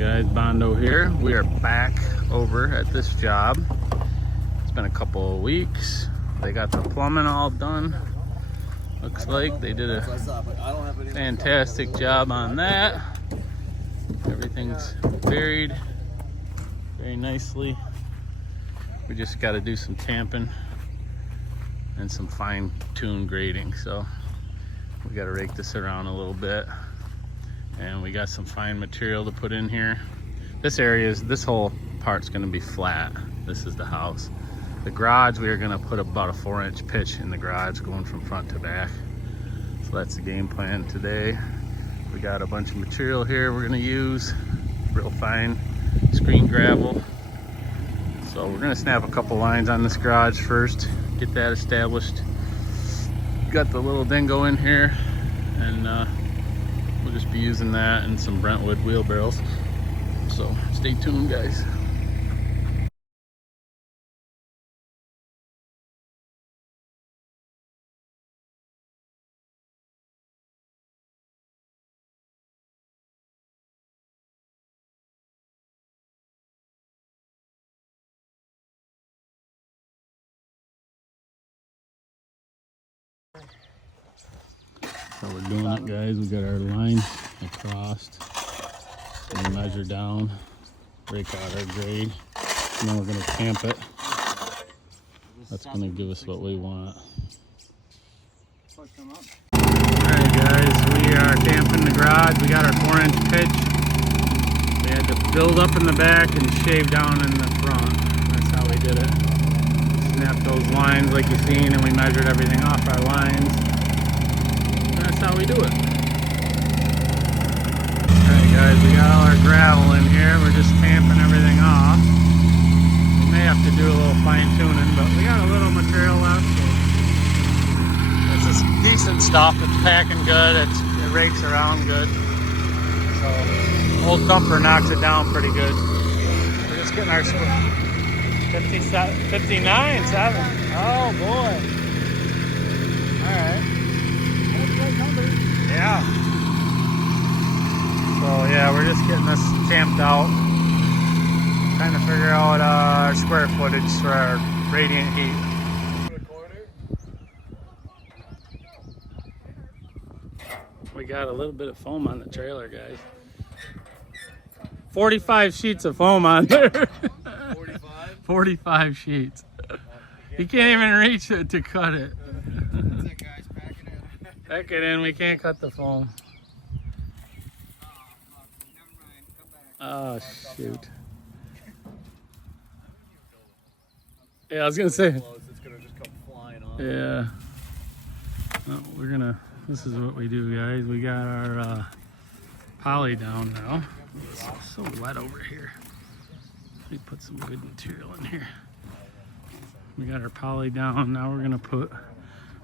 Guys, Bondo here. We are back over at this job. It's been a couple of weeks. They got the plumbing all done. Looks like they did a fantastic job on that. Everything's buried very nicely. We just got to do some tamping and some fine-tuned grading. So we got to rake this around a little bit. And we got some fine material to put in here. This whole part's gonna be flat. This is the house. The garage, we are gonna put about a 4-inch pitch in the garage going from front to back. So that's the game plan today. We got a bunch of material here we're gonna use. Real fine screen gravel. So we're gonna snap a couple lines on this garage first, get that established. Got the little dingo in here, and we'll just be using that and some Brentwood wheelbarrows. So stay tuned, guys. So we're doing it, guys. We got our line across. So we measure down, break out our grade, and then we're gonna tamp it. That's gonna give us what we want. Alright, guys, we are tamping the garage. We got our 4-inch pitch. We had to build up in the back and shave down in the front. That's how we did it. Snapped those lines like you've seen, and we measured everything off our lines. That's how we do it. Alright, guys, we got all our gravel in here. We're just tamping everything off. We may have to do a little fine tuning, but we got a little material left. This is decent stuff. It's packing good. It rakes around good. So old thumper knocks it down pretty good. We're just getting our 59, 7. Oh boy. Alright. Yeah. So yeah, we're just getting this tamped out. Trying to figure out our square footage for our radiant heat. We got a little bit of foam on the trailer, guys. 45 sheets of foam on there. 45? 45 sheets. You can't even reach it to cut it. Pack it in, we can't cut the foam. Oh, shoot. Yeah, I was gonna say. It's gonna just come flying off. Yeah. Well, this is what we do, guys. We got our poly down now. It's so wet over here. We put some good material in here. We got our poly down. Now we're gonna put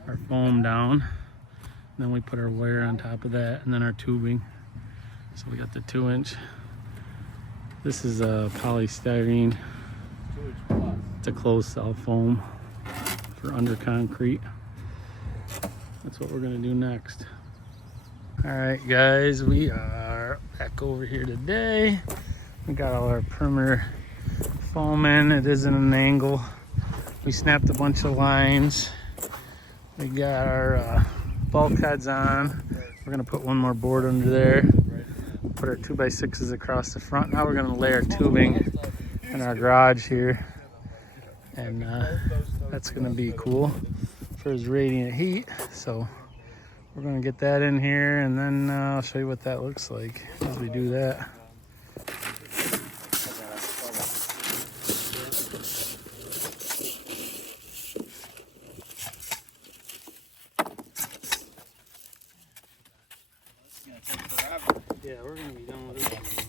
our foam down. Then we put our wire on top of that, and then our tubing. So we got the 2-inch. This is a polystyrene. It's a closed cell foam for under concrete. That's what we're gonna do next. All right, guys, we are back over here today. We got all our perimeter foam in. It is in an angle. We snapped a bunch of lines. We got our bulkheads on. We're gonna put one more board under there. Put our 2x6s across the front. Now we're gonna lay our tubing in our garage here, and that's gonna be cool for his radiant heat. So we're gonna get that in here, and then I'll show you what that looks like as we do that. Yeah, we're gonna be done with this.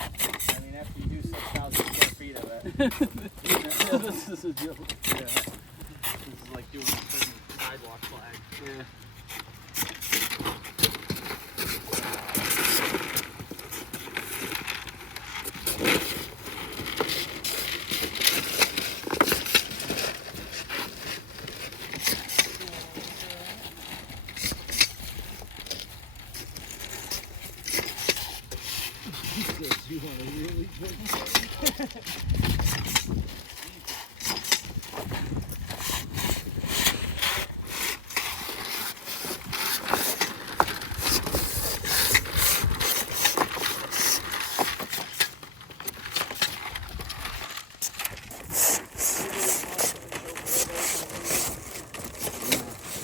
I mean, after you do 6,000 square feet of it. Yeah, this is a joke. Yeah. This is like doing a freaking sidewalk flag. Yeah.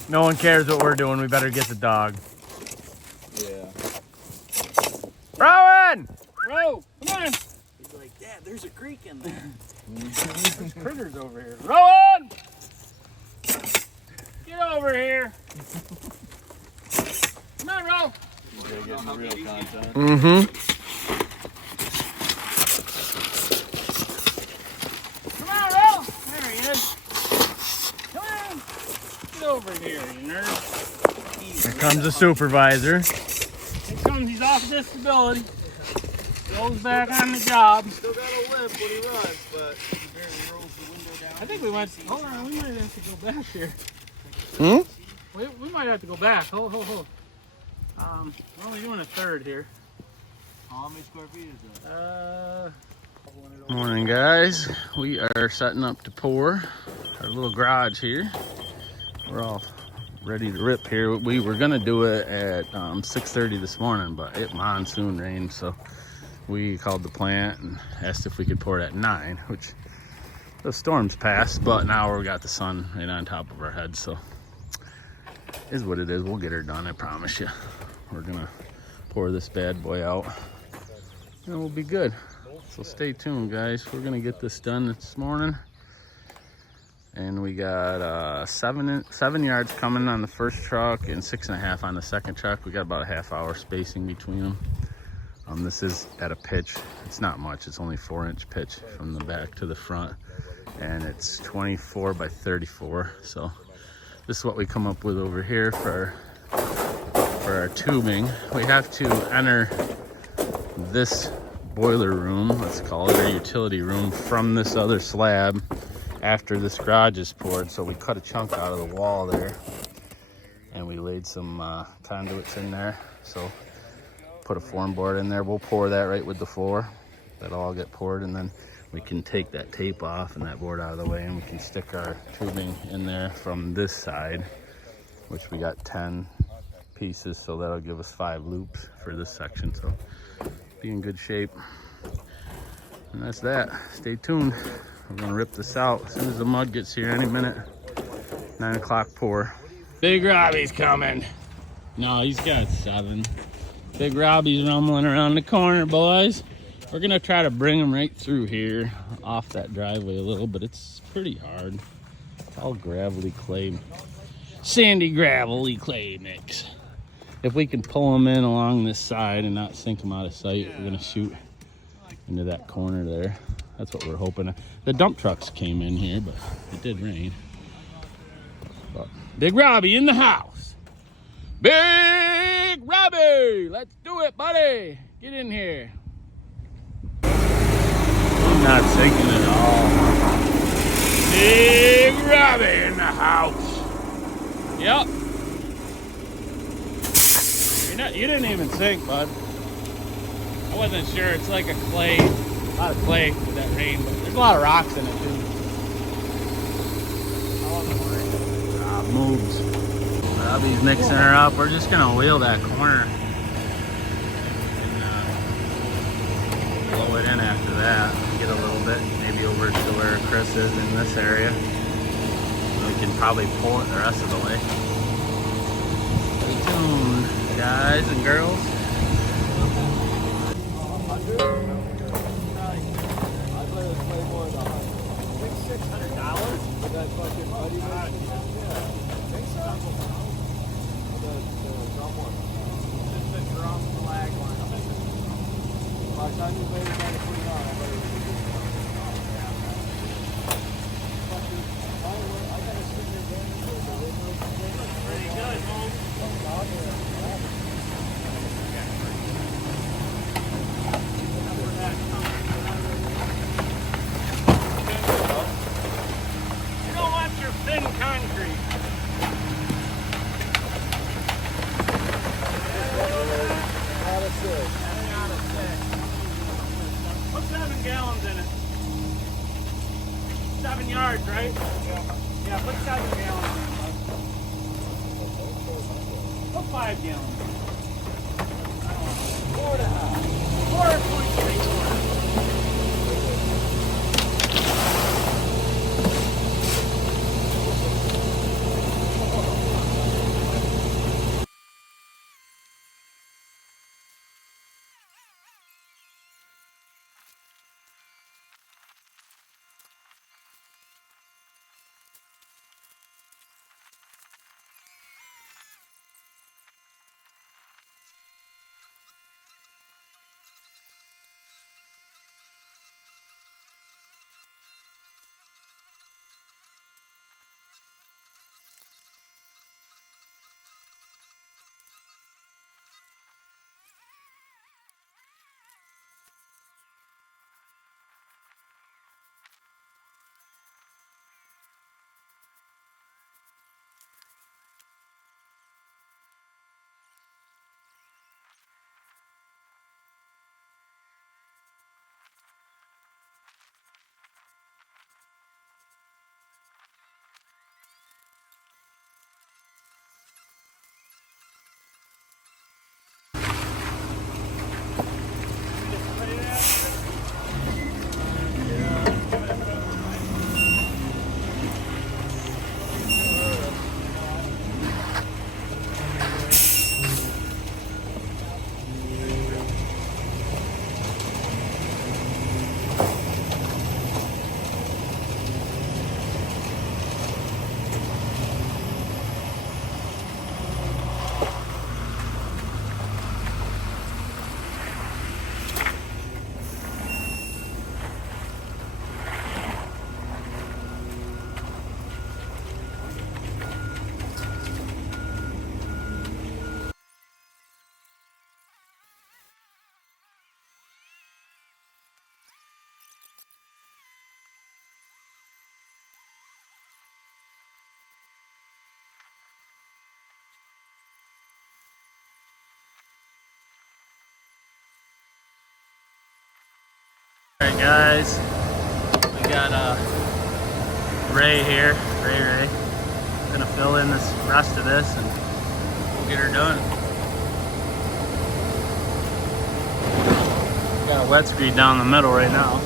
No one cares what we're doing. We better get the dog. Yeah. Rowan! Bro, come on. He's like, Dad, there's a creek in there. There's critters over here. Rowan! Get over here. Come on, Ro. You're getting the real content. Mm-hmm. Come on, Ro. There he is. Come on. Get over here, you nerd. Here comes the supervisor. Here comes, he's off disability. Goes back on the job. Still got a limp when he runs, but he barely rolls the window down. I think we went, hold on, we might have to go back here. Hmm? We might have to go back. Hold. We're only doing a third here. How many square feet is that? Morning, guys. We are setting up to pour our little garage here. We're all ready to rip here. We were gonna do it at 6:30 this morning, but it monsoon rained, so we called the plant and asked if we could pour it at 9, which the storm's passed, but now we got the sun right on top of our heads, so is what it is. We'll get her done, I promise you. We're gonna pour this bad boy out and we'll be good. So stay tuned, guys. We're gonna get this done this morning. And we got 7 yards coming on the first truck and 6.5 on the second truck. We got about a half-hour spacing between them. This is at a pitch. It's not much. It's only 4-inch pitch from the back to the front, and it's 24 by 34. So this is what we come up with over here for our tubing. We have to enter this boiler room, let's call it, or utility room, from this other slab after this garage is poured. So we cut a chunk out of the wall there and we laid some conduits in there. So put a form board in there. We'll pour that right with the floor. That'll all get poured, and then we can take that tape off and that board out of the way, and we can stick our tubing in there from this side, which we got 10 pieces, so that'll give us 5 loops for this section. So be in good shape. And that's that. Stay tuned. We're gonna rip this out as soon as the mud gets here any minute. 9 o'clock pour. Big Robbie's coming. No, he's got 7. Big Robbie's rumbling around the corner, boys. We're gonna try to bring him right through here, off that driveway a little, but it's pretty hard. It's all gravelly clay, sandy gravelly clay mix. If we can pull him in along this side and not sink him out of sight, we're gonna shoot into that corner there. That's what we're hoping. The dump trucks came in here, but it did rain. But Big Robbie in the house. Big Robbie, let's do it, buddy. Get in here. I'm not sinking at all. Big Robbie in the house. Yep. You didn't even sink, bud. I wasn't sure. It's like a lot of clay with that rain, but there's a lot of rocks in it too. I wasn't worried. Rob moves. Robbie's mixing her up. We're just gonna wheel that corner and blow it in after that. Get a little bit, maybe over to where Chris is in this area. We can probably pull it the rest of the way. Stay tuned, guys and girls. Thin concrete. Out of 6. gallons in it. 7 yards, right? Yeah, put 7 gallons in it. Put 5 gallons. 4.5. 4.34. Alright guys, we got Ray here, Ray. Gonna fill in this rest of this and we'll get her done. Got a wet screed down the middle right now.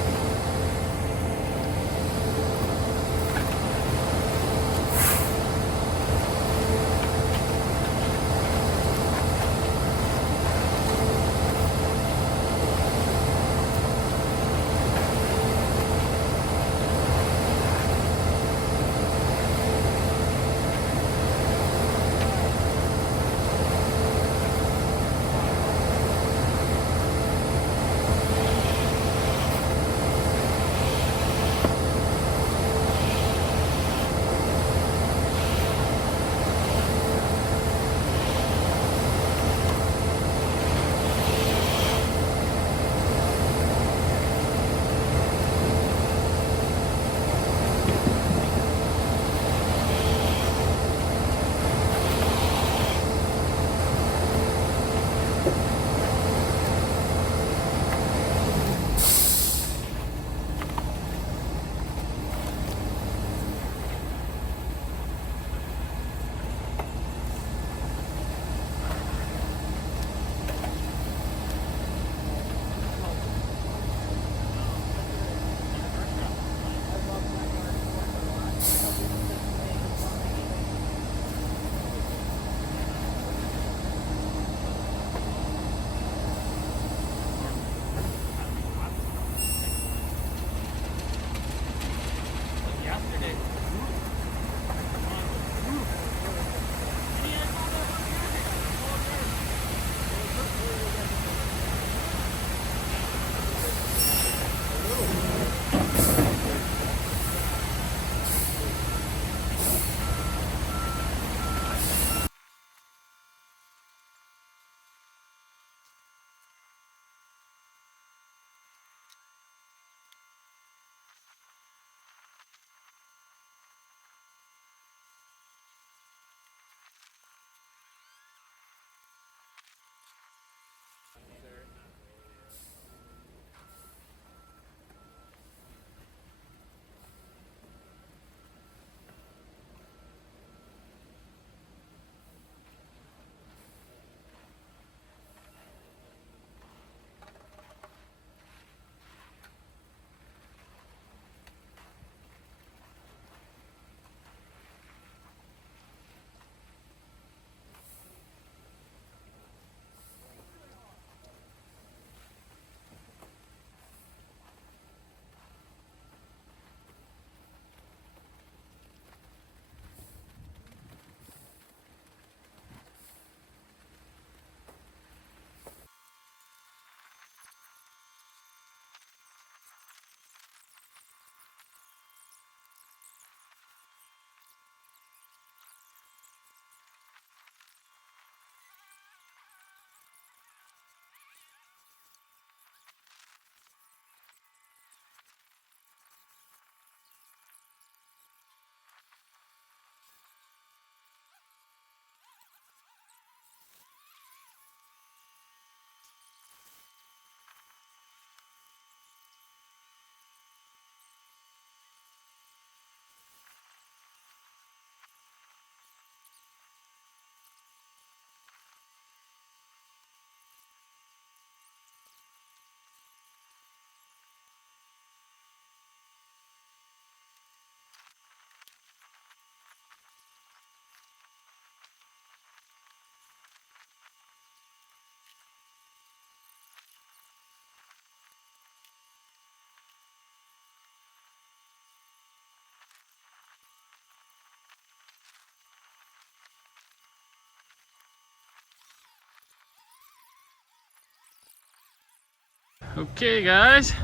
Okay, guys,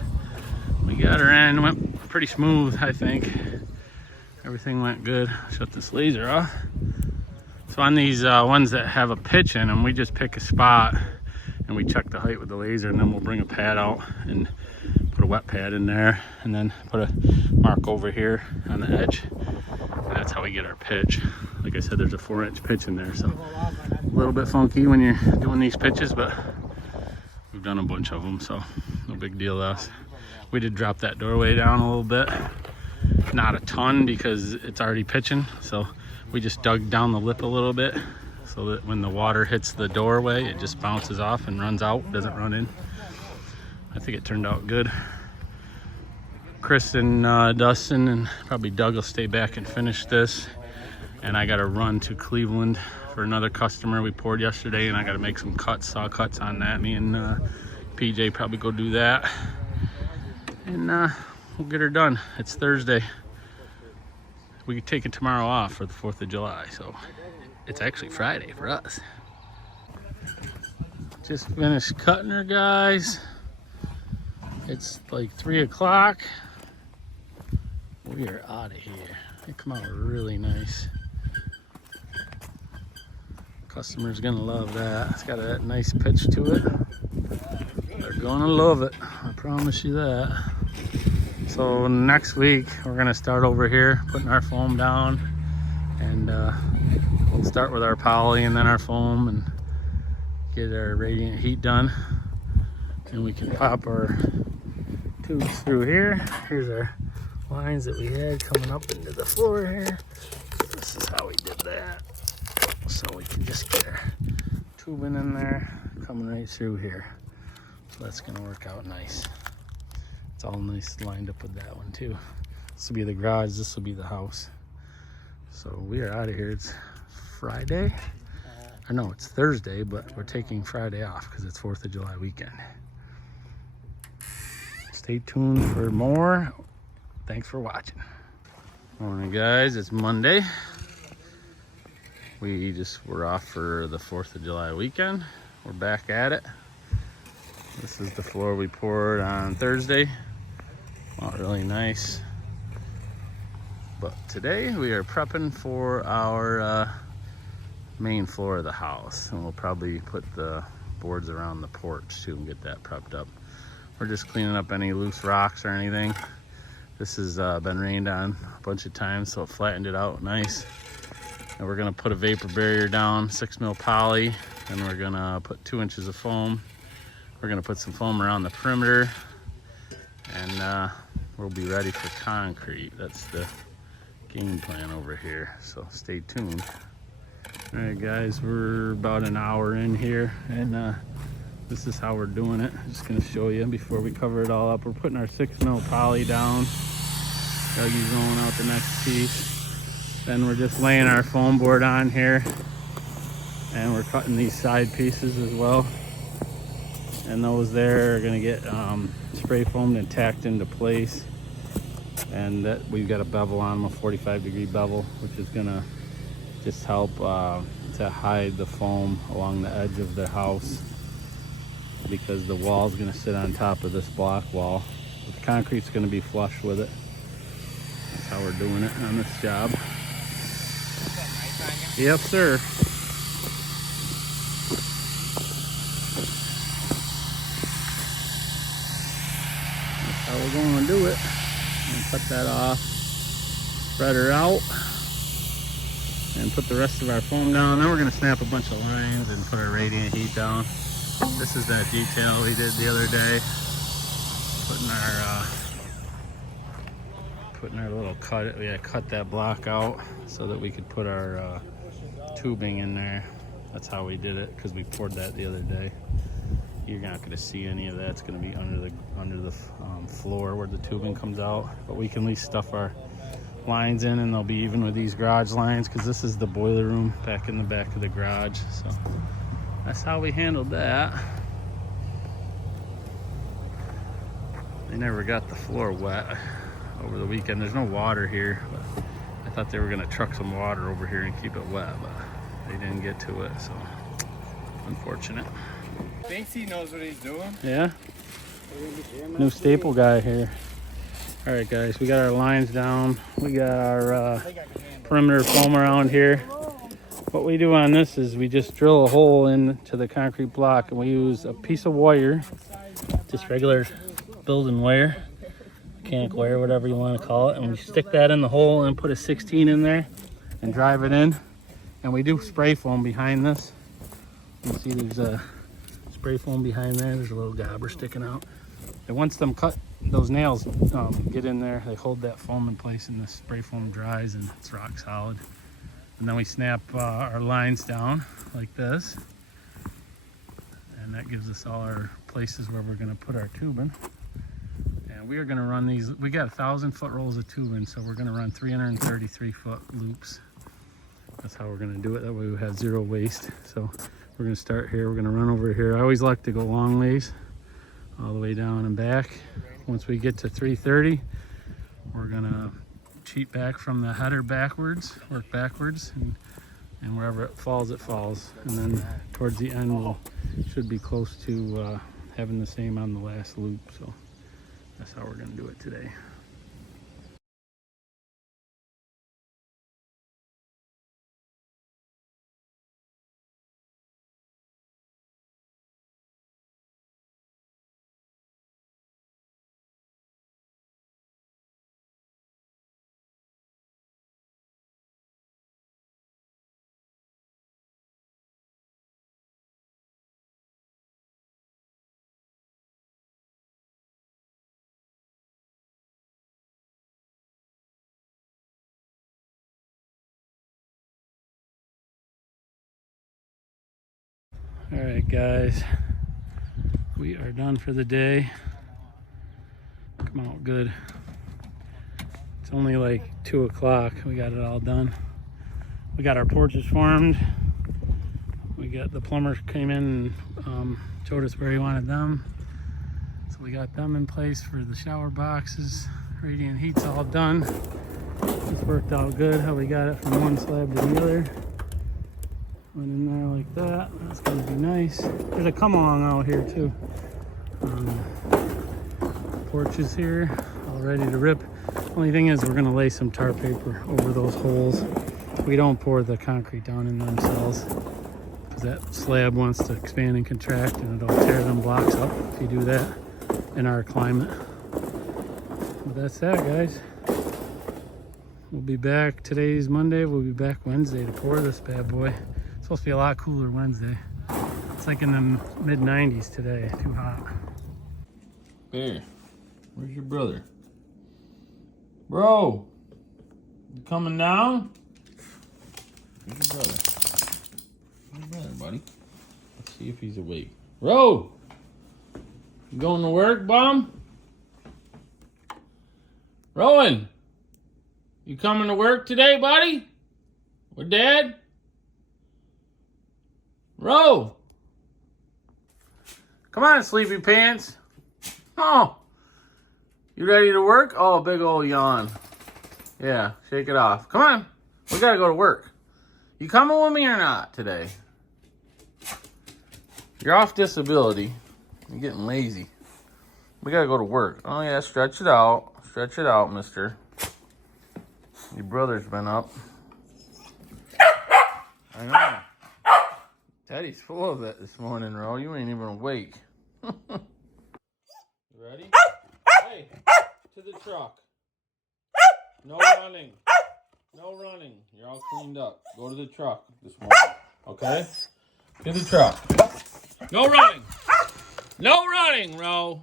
we got her in. Went pretty smooth, I think. Everything went good. Shut this laser off. So on these ones that have a pitch in them, we just pick a spot and we check the height with the laser, and then we'll bring a pad out and put a wet pad in there, and then put a mark over here on the edge. And that's how we get our pitch. Like I said, there's a 4-inch pitch in there, so a little bit funky when you're doing these pitches, but we've done a bunch of them, so no big deal to us. We did drop that doorway down a little bit, not a ton because it's already pitching, so we just dug down the lip a little bit so that when the water hits the doorway, it just bounces off and runs out, doesn't run in. I think it turned out good. Chris and Dustin and probably Doug will stay back and finish this, and I got to run to Cleveland for another customer we poured yesterday, and I got to make some cuts, saw cuts on that. Me and PJ probably go do that, and we'll get her done. It's Thursday. We could take it tomorrow off for the 4th of July, so it's actually Friday for us. Just finished cutting her, guys. It's like 3 o'clock. We are out of here. They come out really nice. Customer's gonna love that. It's got a nice pitch to it. They're gonna love it. I promise you that. So next week we're gonna start over here putting our foam down, and we'll start with our poly and then our foam and get our radiant heat done, and we can pop our tubes through here. Here's our lines that we had coming up into the floor here. This is how we did that, so we can just get our tubing in there coming right through here. So that's gonna work out nice. It's all nice lined up with that one too. This will be the garage, this will be the house. So we are out of here. It's Friday. I know it's Thursday, but we're taking Friday off because it's 4th of July weekend. Stay tuned for more. Thanks for watching. Morning, guys, it's Monday. We just were off for the 4th of July weekend. We're back at it. This is the floor we poured on Thursday. Not really nice. But today we are prepping for our main floor of the house, and we'll probably put the boards around the porch too and get that prepped up. We're just cleaning up any loose rocks or anything. This has been rained on a bunch of times, so it flattened it out nice. And we're gonna put a vapor barrier down, 6 mil poly, and we're gonna put 2 inches of foam. We're gonna put some foam around the perimeter, and we'll be ready for concrete. That's the game plan over here, so stay tuned. All right, guys, we're about an hour in here, and this is how we're doing it. I'm just gonna show you before we cover it all up. We're putting our 6 mil poly down. Dougie's rolling out the next piece. Then we're just laying our foam board on here, and we're cutting these side pieces as well. And those there are gonna get spray foamed and tacked into place. And that we've got a bevel on them, a 45-degree bevel, which is gonna just help to hide the foam along the edge of the house, because the wall is going to sit on top of this block wall. But the concrete's going to be flush with it. That's how we're doing it on this job. Yes, sir. That's how we're going to do it. I'm going to cut that off, spread her out, and put the rest of our foam down. Then we're going to snap a bunch of lines and put our radiant heat down. This is that detail we did the other day, putting our little cut. We had to cut that block out so that we could put our tubing in there. That's how we did it, because we poured that the other day. You're not going to see any of that. It's going to be under the floor where the tubing comes out. But we can at least stuff our lines in, and they'll be even with these garage lines, because this is the boiler room back in the back of the garage. So that's how we handled that. They never got the floor wet over the weekend. There's no water here, but I thought they were gonna truck some water over here and keep it wet, but they didn't get to it, so unfortunate. Thinks he knows what he's doing. Yeah? New staple guy here. All right, guys, we got our lines down. We got our perimeter foam around here. What we do on this is we just drill a hole into the concrete block, and we use a piece of wire, just regular building wire, mechanic wire, whatever you want to call it, and we stick that in the hole and put a 16 in there and drive it in. And we do spray foam behind this. You can see there's a spray foam behind there. There's a little gobber sticking out. And once those nails get in there, they hold that foam in place, and the spray foam dries and it's rock solid. And then we snap our lines down like this, and that gives us all our places where we're going to put our tubing. And we are going to run these. We got 1,000-foot rolls of tubing, so we're going to run 333-foot loops. That's how we're going to do it. That way we have zero waste. So we're going to start here. We're going to run over here. I always like to go long ways, all the way down and back. Once we get to 330, we're gonna cheat back from the header backwards, work backwards, and wherever it falls, it falls. And then towards the end, we'll should be close to having the same on the last loop. So that's how we're gonna do it today. All right, guys, we are done for the day. Come out good. It's only like 2 o'clock. We got it all done. We got our porches formed. We got the plumber came in and showed us where he wanted them. So we got them in place for the shower boxes. Radiant heat's all done. This worked out good how we got it from one slab to the other. Went in there like that. That's gonna be nice. There's a come along out here too. Porches here, all ready to rip. Only thing is we're gonna lay some tar paper over those holes. We don't pour the concrete down in themselves, because that slab wants to expand and contract, and it'll tear them blocks up if you do that in our climate. But that's that, guys. We'll be back. Today's Monday. We'll be back Wednesday to pour this bad boy. It's supposed to be a lot cooler Wednesday. It's like in the mid-90s today. Too hot. Bear, where's your brother? Bro, you coming down? Where's your brother? Where's your brother, buddy? Let's see if he's awake. Bro, you going to work, bum? Rowan, you coming to work today, buddy? With Dad? Ro! Come on, sleepy pants. Oh, you ready to work? Oh, big old yawn. Yeah, shake it off. Come on, we gotta go to work. You coming with me or not today? You're off disability. You're getting lazy. We gotta go to work. Oh yeah, stretch it out. Stretch it out, mister. Your brother's been up. I know. Teddy's full of it this morning, Ro. You ain't even awake. You ready? Hey, to the truck. No running. No running. You're all cleaned up. Go to the truck this morning. Okay? To the truck. No running. No running, Ro.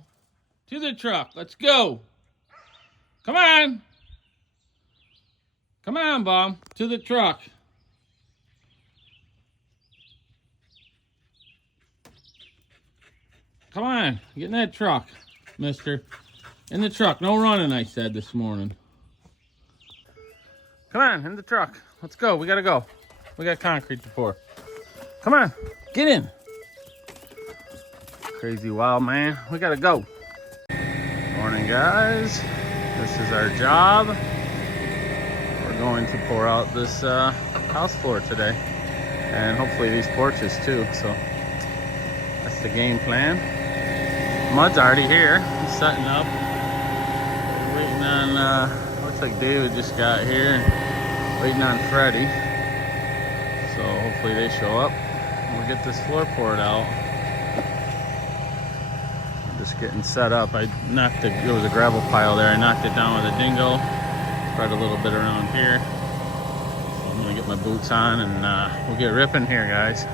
To the truck. Let's go. Come on. Come on, Bum. To the truck. Come on, get in that truck, mister. In the truck. No running, I said this morning. Come on, in the truck. Let's go. We gotta go. We got concrete to pour. Come on, get in. Crazy wild man. We gotta go. Morning, guys. This is our job. We're going to pour out this house floor today. And hopefully these porches too. So that's the game plan. Mud's already here. He's setting up. Waiting on, looks like David just got here. Waiting on Freddie. So hopefully they show up. We'll get this floor poured out. I'm just getting set up. There was a gravel pile there. I knocked it down with a dingo. Spread a little bit around here. So I'm gonna get my boots on and we'll get ripping here, guys.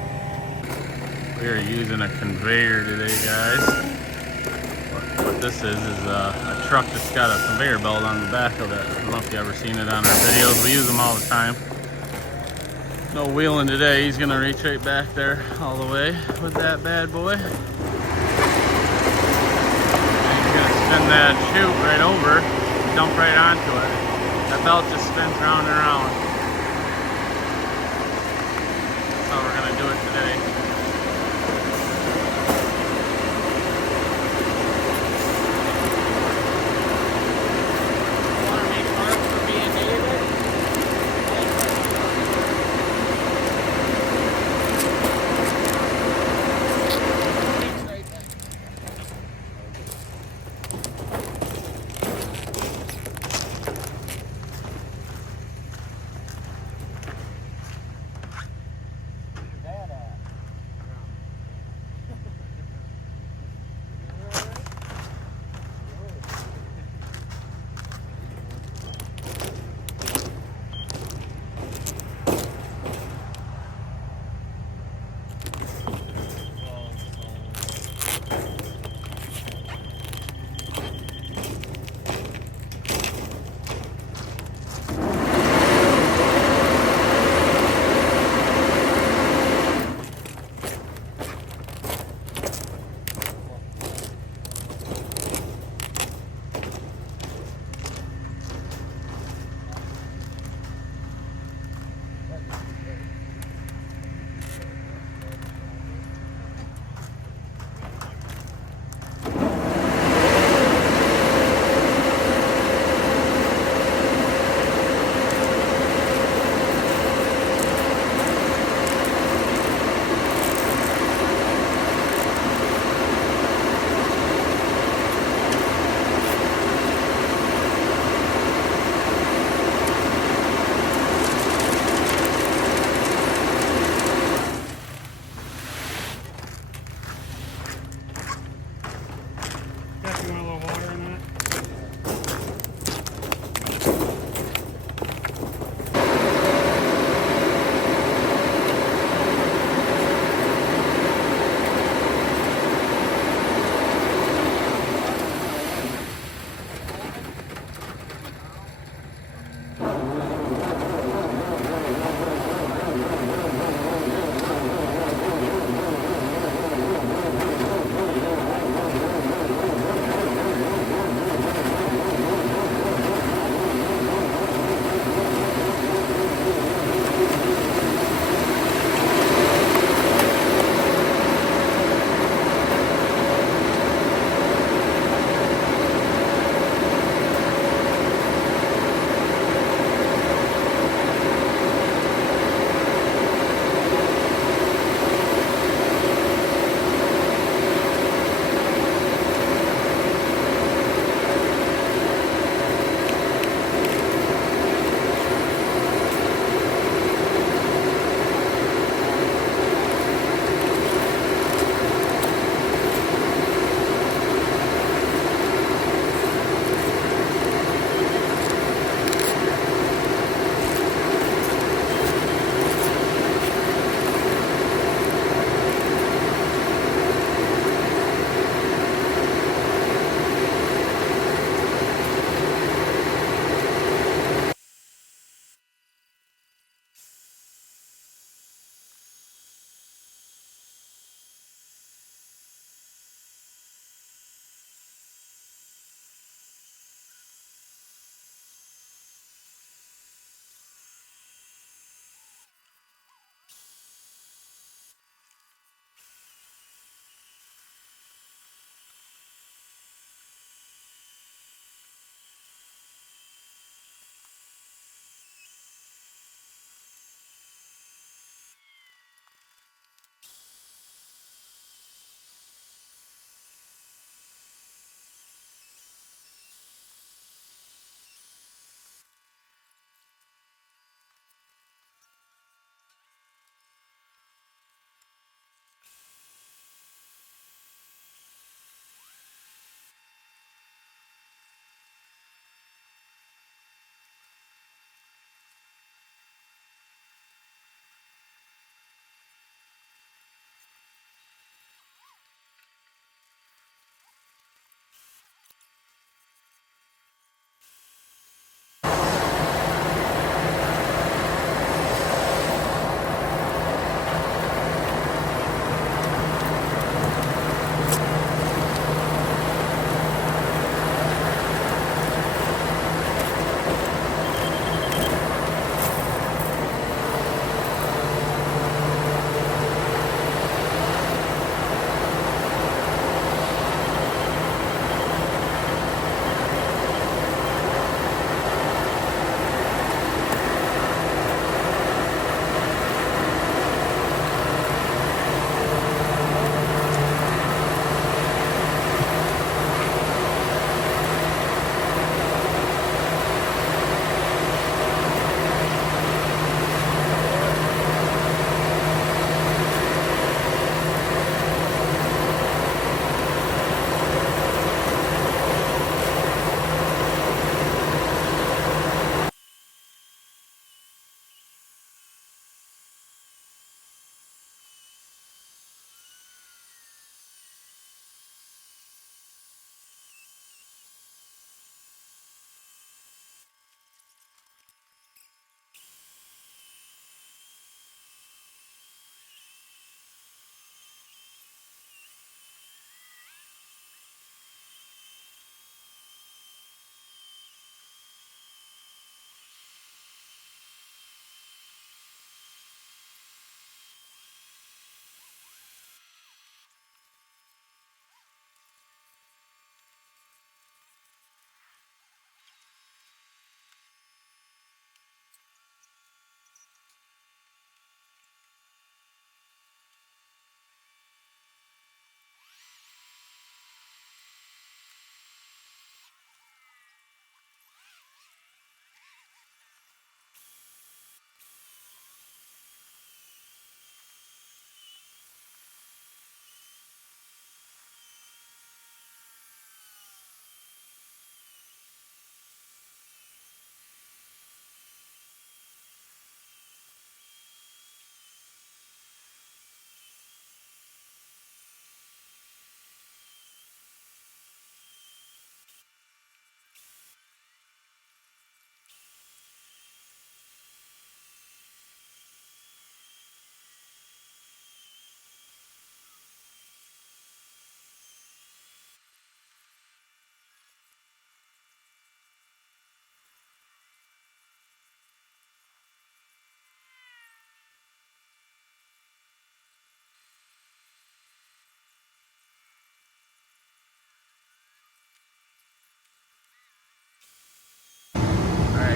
We are using a conveyor today, guys. What this is a truck that's got a conveyor belt on the back of it. I don't know if you ever seen it on our videos. We use them all the time. No wheeling today. He's gonna reach right back there all the way with that bad boy. And he's gonna spin that chute right over, dump right onto it. That belt just spins round and round. That's how we're gonna do it today.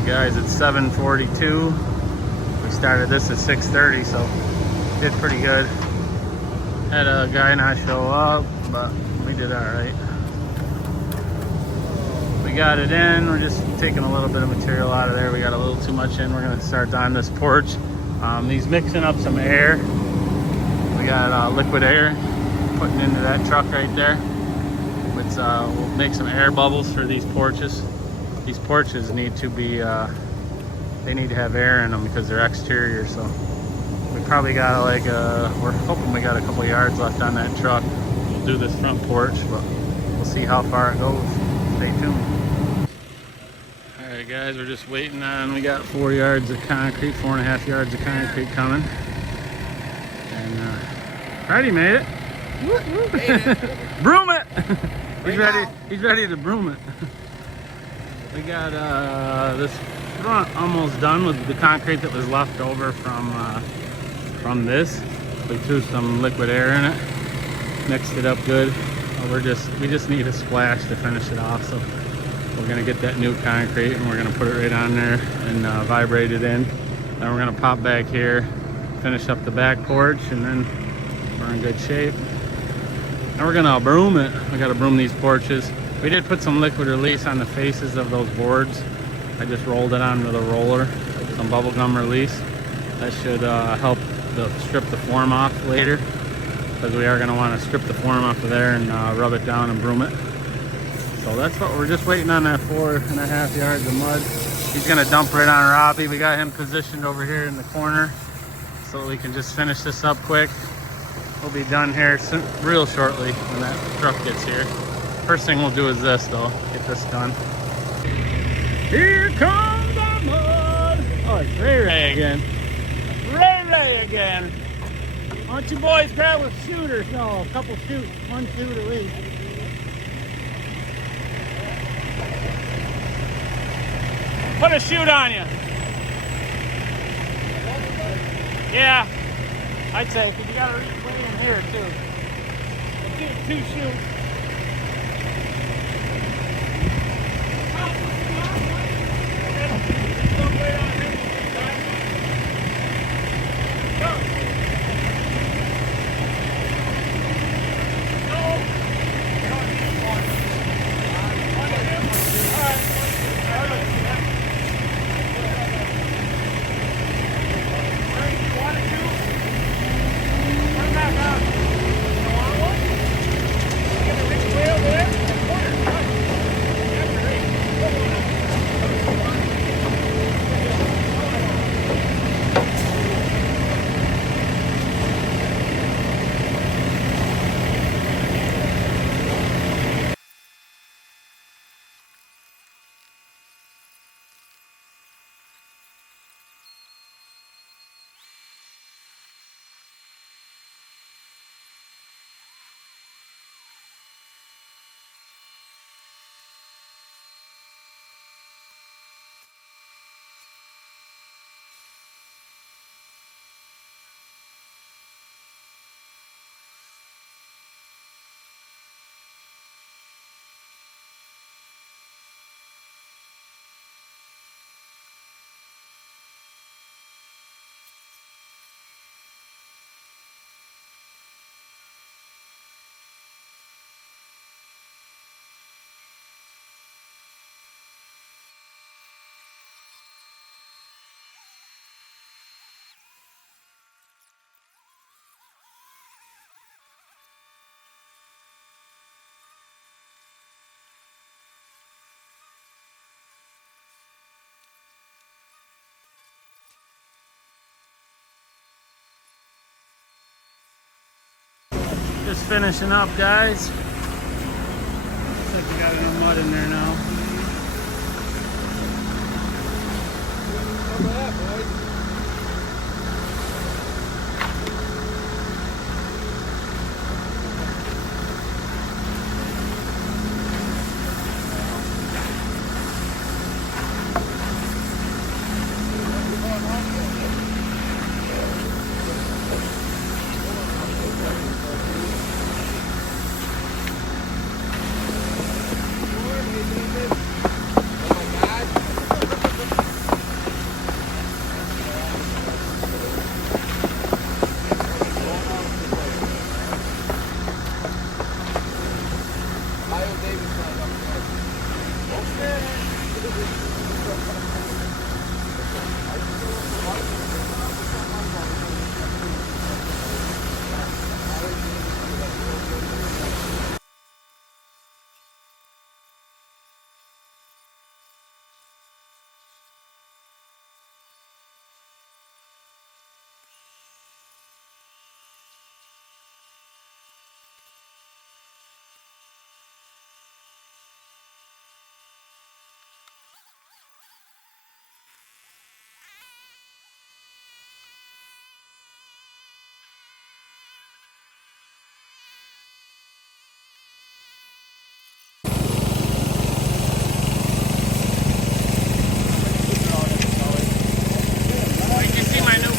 Alright guys, it's 7:42. We started this at 6:30, so did pretty good. Had a guy not show up, but we did alright. We got it in. We're just taking a little bit of material out of there. We got a little too much in. We're going to start on this porch. He's mixing up some air. We got liquid air putting into that truck right there. We'll make some air bubbles for these porches. These porches need to be, they need to have air in them because they're exterior. So we probably got we're hoping we got a couple yards left on that truck. We'll do this front porch, but we'll see how far it goes. Stay tuned. Alright guys, we're just waiting on, we got 4 yards of concrete, 4.5 yards of concrete coming. And Freddie made it. Broom it! He's ready to broom it. We got this front almost done with the concrete that was left over from this. We threw some liquid air in it, mixed it up good. We just need a splash to finish it off. So we're gonna get that new concrete and we're gonna put it right on there and vibrate it in. Then we're gonna pop back here, finish up the back porch, and then we're in good shape. And we're gonna broom it. We gotta broom these porches. We did put some liquid release on the faces of those boards. I just rolled it on with a roller, some bubble gum release. That should help strip the form off later, because we are gonna wanna strip the form off of there and rub it down and broom it. So that's what we're just waiting on, that 4.5 yards of mud. He's gonna dump right on Robbie. We got him positioned over here in the corner so that we can just finish this up quick. We'll be done here real shortly when that truck gets here. First thing we'll do is this though, get this done. Here comes the mud. Oh, it's Ray Ray again. Ray Ray again. Why don't you boys grab a shooter? No, a couple shoots. One shoot at least. Put a shoot on you. Yeah, I'd say, because you got to reach way in here too. Let's do 2 shoots. Just finishing up, guys. Looks like we got enough mud in there now. Look at that, boys.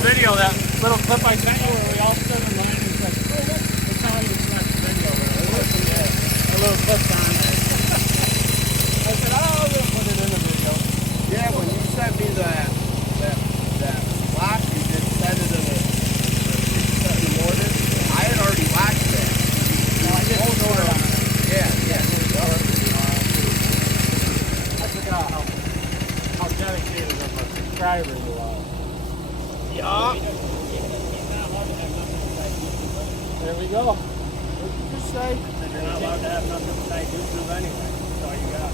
Video, that little clip I sent you where we all stood in line and said, we're telling you to watch the video, but it wasn't there. A little clip on there. I said, oh, we'll put it in the video. Yeah, when you sent me that flash, you did send it in the morning. I had already watched that. No, I did short on it. Yeah. I forgot how dedicated of a subscriber you are. Yeah. There we go. What did you just say? You're not allowed to have nothing besides YouTube anyway. That's all you got.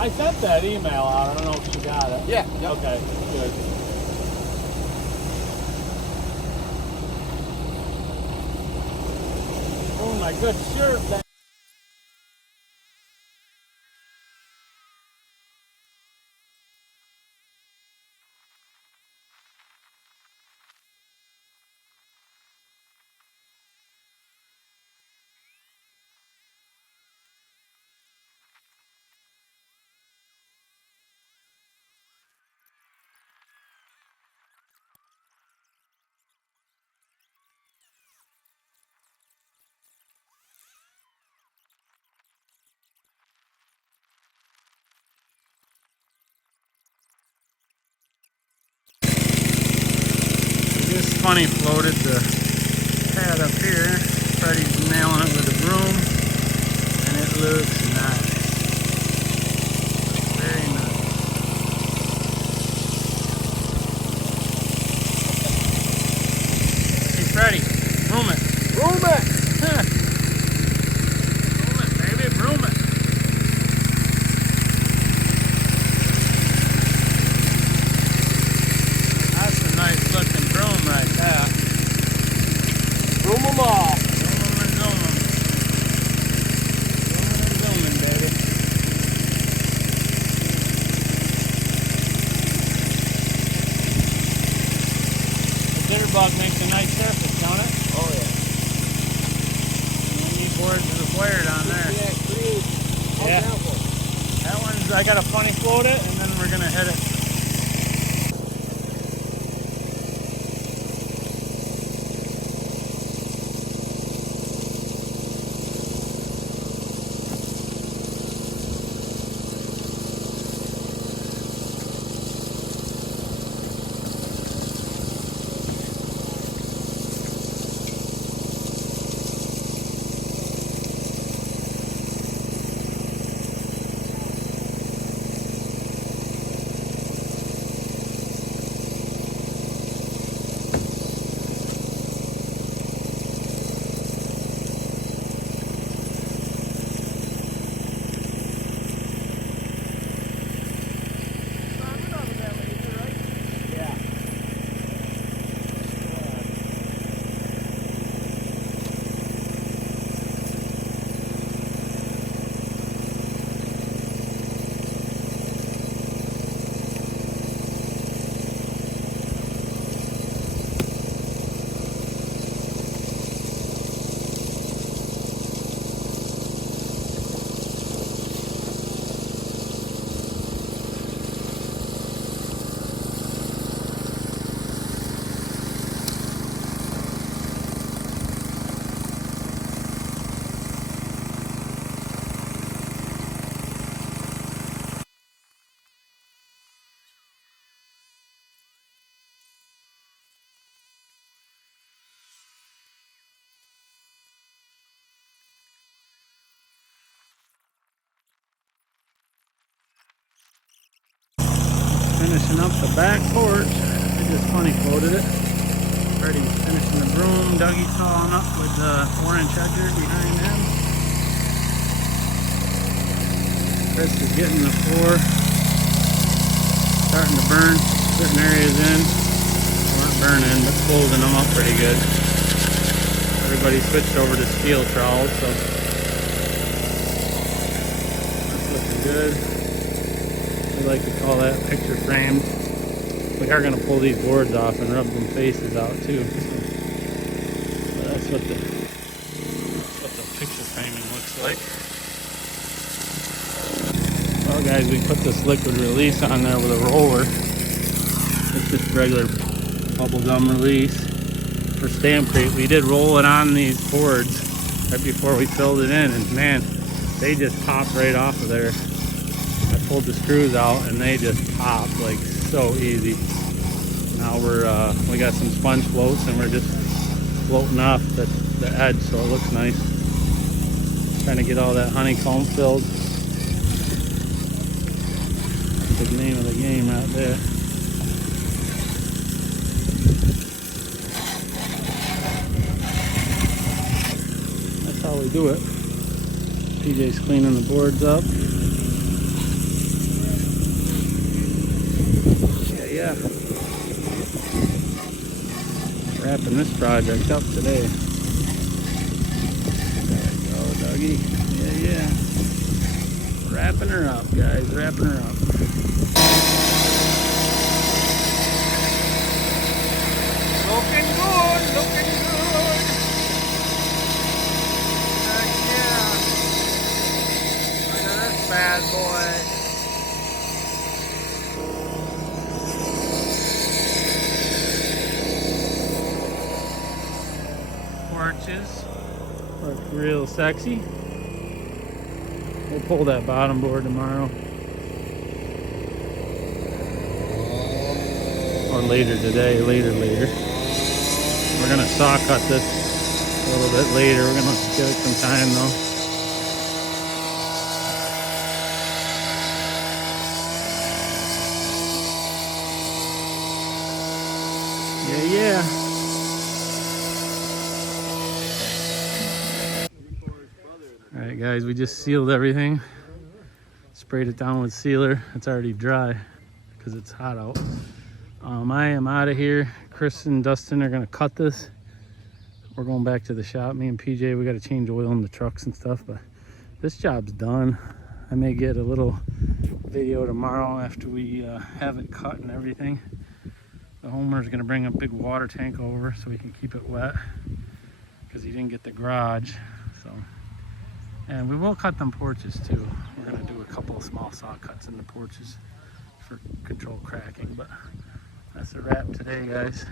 I sent that email out. I don't know if you got it. Yeah. Okay, good. Oh my good shirt. Just funny floated the pad up here. Freddie's nailing it with a broom, and it looks nice. Very nice. Hey Freddie, broom it. Room it. Broom it, baby, broom it. That's a nice looking broom right there. Room them all. Zooming and zooming. Zooming and zooming, baby. The jitterbug makes a nice surface, don't it? Oh yeah. You need boards with a flare down there. Yeah, green. Yeah. That one's, I gotta funny float it, and then we're gonna hit it. finishing up the back porch. I just funny coated it. Freddie's finishing the broom. Dougie's sawing up with the 4-inch edger behind him. Chris is getting the floor. Starting to burn certain areas in. They weren't burning, but closing them up pretty good. Everybody switched over to steel trowels, so that's looking good. We like to call that picture framed. We are going to pull these boards off and rub them faces out too. So that's what the picture framing looks like. Well guys, we put this liquid release on there with a roller. It's just regular bubble gum release for Stampcrete. We did roll it on these boards right before we filled it in, and man, they just popped right off of there. I pulled the screws out and they just popped like so easy. Now we got some sponge floats and we're just floating off the edge so it looks nice. Trying to get all that honeycomb filled. That's the name of the game right there. That's how we do it. PJ's cleaning the boards up. Yeah. Wrapping this project up today. There we go, Dougie. Yeah. Wrapping her up, guys. Wrapping her up. Looking good, looking good. Heck yeah. Look at this bad boy. Porches look real sexy. We'll pull that bottom board tomorrow. Or later today, later. We're gonna saw cut this a little bit later. We're gonna give it some time though. Yeah. All right, guys, we just sealed everything. Sprayed it down with sealer. It's already dry because it's hot out. I am out of here. Chris and Dustin are gonna cut this. We're going back to the shop. Me and PJ, we gotta change oil in the trucks and stuff, but this job's done. I may get a little video tomorrow after we have it cut and everything. The homeowner's gonna bring a big water tank over so we can keep it wet because he didn't get the garage. So, and we will cut them porches too. We're gonna do a couple of small saw cuts in the porches for control cracking, but that's a wrap today, guys.